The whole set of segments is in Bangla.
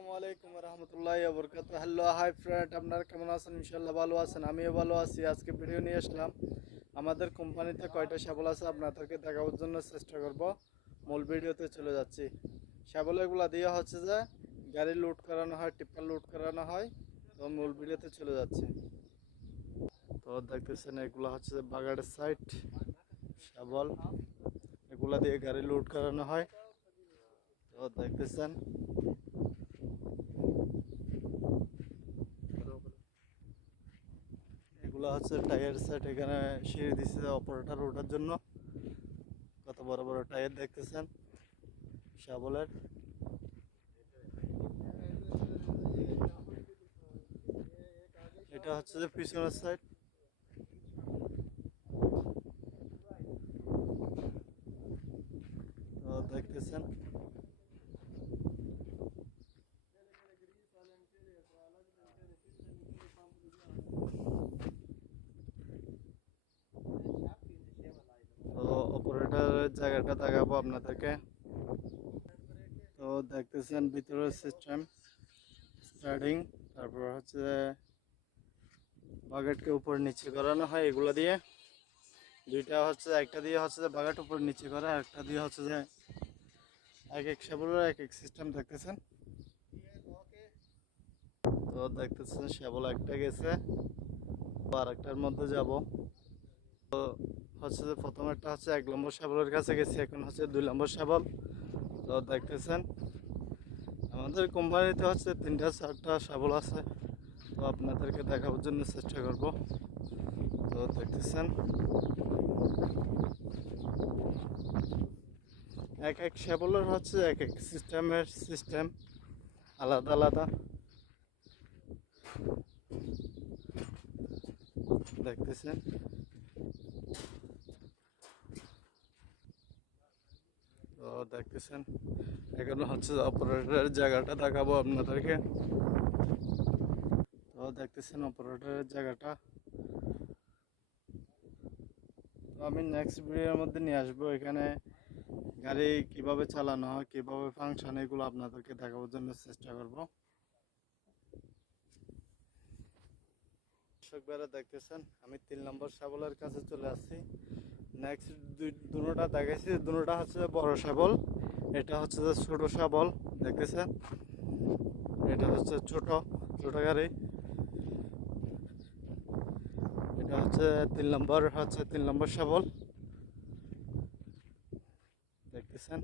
আসসালামু আলাইকুম রহমতুল্লাহি ওয়া বারাকাতুহু। হ্যালো হাই ফ্রেন্ড, আপনারা কেমন আছেন? ইনশাআল্লাহ ভালো আছেন, আমিও ভালো আছি। আজকে ভিডিও নিয়ে আসলাম আমাদের কোম্পানিতে কয়টা শাবল আছে আপনাদেরকে দেখানোর জন্য চেষ্টা করব। মূল ভিডিওতে চলে যাচ্ছি। শাবল এগুলা দিয়ে হচ্ছে যে গাড়ি লোড করানো হয়, টিপ্পার লোড করানো হয়। তো মূল ভিডিওতে চলে যাচ্ছে। তো দেখতেছেন এগুলা হচ্ছে যে বাগাড়ের সাইড শাবল, এগুলা দিয়ে গাড়ি লোড করানো হয়। তো দেখতেছেন এগুলো হচ্ছে টায়ার সেট, এখানে সিঁড়ি দিচ্ছে অপারেটর ওঠার জন্য। কত বড় বড় টায়ার দেখতেছেন শাবলের। এটা হচ্ছে যে পিছনের সাইড। তো দেখতেছেন তো অপারেটরের জায়গাটা দেখাবো আপনাদেরকে। তো দেখতেছেন ভিতরের সিস্টেম স্টার্টিং, তারপর হচ্ছে বাকেটকে উপর নিচে করানো হয় এগুলো দিয়ে। দুইটা হচ্ছে, একটা দিয়ে হচ্ছে যে বাকেট উপর নিচে করা, একটা দিয়ে হচ্ছে যে এক এক শ্যাবলের এক এক সিস্টেম দেখতেছেন। তো দেখতেছেন শ্যাবল একটা গেছে, আর একটার মধ্যে যাব। হচ্ছে যে প্রথম একটা হচ্ছে 1 নম্বর শাবলের কাছে গেছি, এখন হচ্ছে 2 নম্বর শাবল। তো দেখতেছেন আমাদের কোম্পানিতে হচ্ছে 3টা 4টা শাবল আছে। তো আপনাদেরকে দেখানোর জন্য চেষ্টা করব। তো দেখতেছেন এক এক শাবলের হচ্ছে এক এক সিস্টেম আলাদা আলাদা দেখতেছেন। তো দেখতেছেন এখন হচ্ছে অপারেটরের জায়গাটা দেখাবো আপনাদেরকে। তো দেখতেছেন অপারেটরের জায়গাটা। তো আমি নেক্সট ভিডিওর মধ্যে নিয়ে আসবো এখানে গাড়ি কিভাবে চালানো হয়, কিভাবে ফাংশন, এগুলো আপনাদেরকে দেখানোর জন্য চেষ্টা করব। দর্শক ভাইরা দেখতেছেন আমি 3 নম্বর শাবলের কাছে চলে আসছি। নেক্সট দুটোটা দেখাইছি, দুটোটা হচ্ছে বড় শাবল, এটা হচ্ছে যে ছোট শাবল দেখতেছেন। এটা হচ্ছে ছোট ছোট গাড়ি, এটা হচ্ছে 3 নম্বর শাবল দেখতেছেন।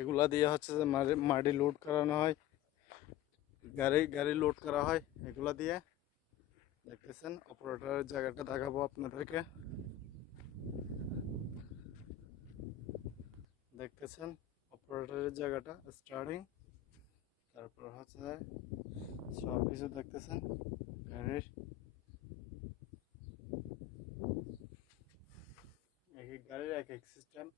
এগুলা দিয়ে হচ্ছে যে মাটি লোড করানো হয়, গাড়ি লোড করা হয় এগুলা দিয়ে। দেখতেছেন অপারেটরের জায়গাটা দেখাবো আপনাদেরকে। দেখতেছেন অপারেটরের জায়গাটা স্টার্টিং, তারপর হচ্ছে সব কিছু দেখতেছেন গাড়ির এক এক গাড়ির এক এক সিস্টেম।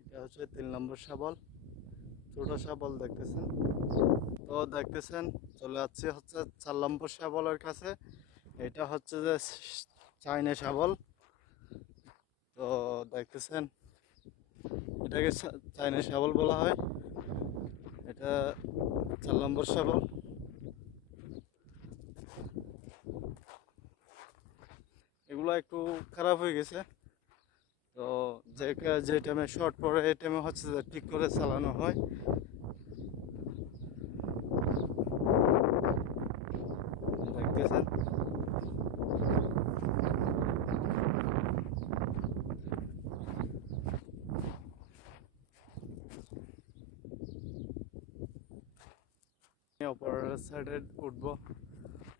এটা হচ্ছে 3 নম্বর শাবল, ছোট শাবল দেখতেছেন। তো দেখতেছেন চলে যাচ্ছে হচ্ছে 4 নম্বর শাবলের কাছে। এটা হচ্ছে যে চাইনা শাবল। তো দেখতেছেন এটাকে চাইনা শাবল বলা হয়। এটা 4 নম্বর শাবল। এগুলো একটু খারাপ হয়ে গেছে। তো যে টাইমে শর্ট পড়ে এই টাইমে হচ্ছে যে ঠিক করে চালানো হয়। দেখতেছেন অপারেটরের সাইডে উঠবো,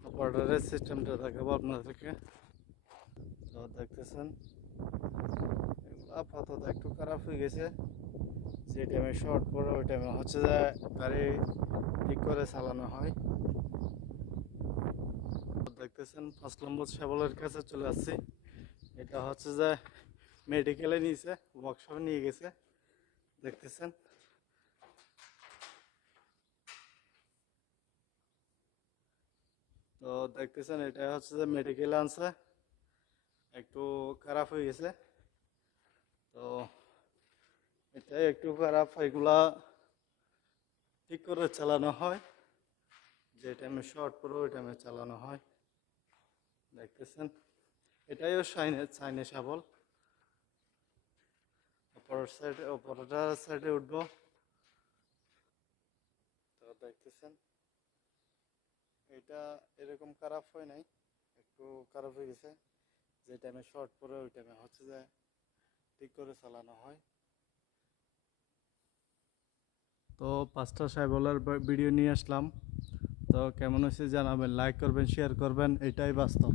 অপারেটরের সিস্টেমটা দেখাবো আপনাদেরকে। তো দেখতেছেন এগুলো আপাতত একটু খারাপ হয়ে গেছে। যে টাইমে শর্ট পড়ে ওই টাইমে হচ্ছে যে গাড়ি ঠিক করে চালানো হয়। দেখতেছেন 5 নম্বর শাবলের কাছে চলে আসছি। এটা হচ্ছে যে মেডিকেলে নিয়েছে, ওয়ার্কশপে নিয়ে গেছে দেখতেছেন। তো দেখতেছেন এটা হচ্ছে যে মেডিকেল আনছে, একটু খারাপ হয়ে গেছে। তো এটাই একটু খারাপ, এগুলা ঠিক করে চালানো হয়, যে টাইমে শর্ট পড়ে ওই টাইমে চালানো হয়। দেখতেছেন এটাইও চাইনে শাবল। অপরটার সাইডে উঠবো। তো দেখতেছেন এটা এরকম খারাপ হয় নাই, একটু খারাপ হয়ে গেছে। যে টাইমে শর্ট পড়ে ওই টাইমে হচ্ছে যে ঠিক করে চালানো হয়। তো 5টা শাবলের ভিডিও নিয়ে আসলাম। তো কেমন হয়েছে জানাবেন, লাইক করবেন, শেয়ার করবেন, এটাই বাস্তব।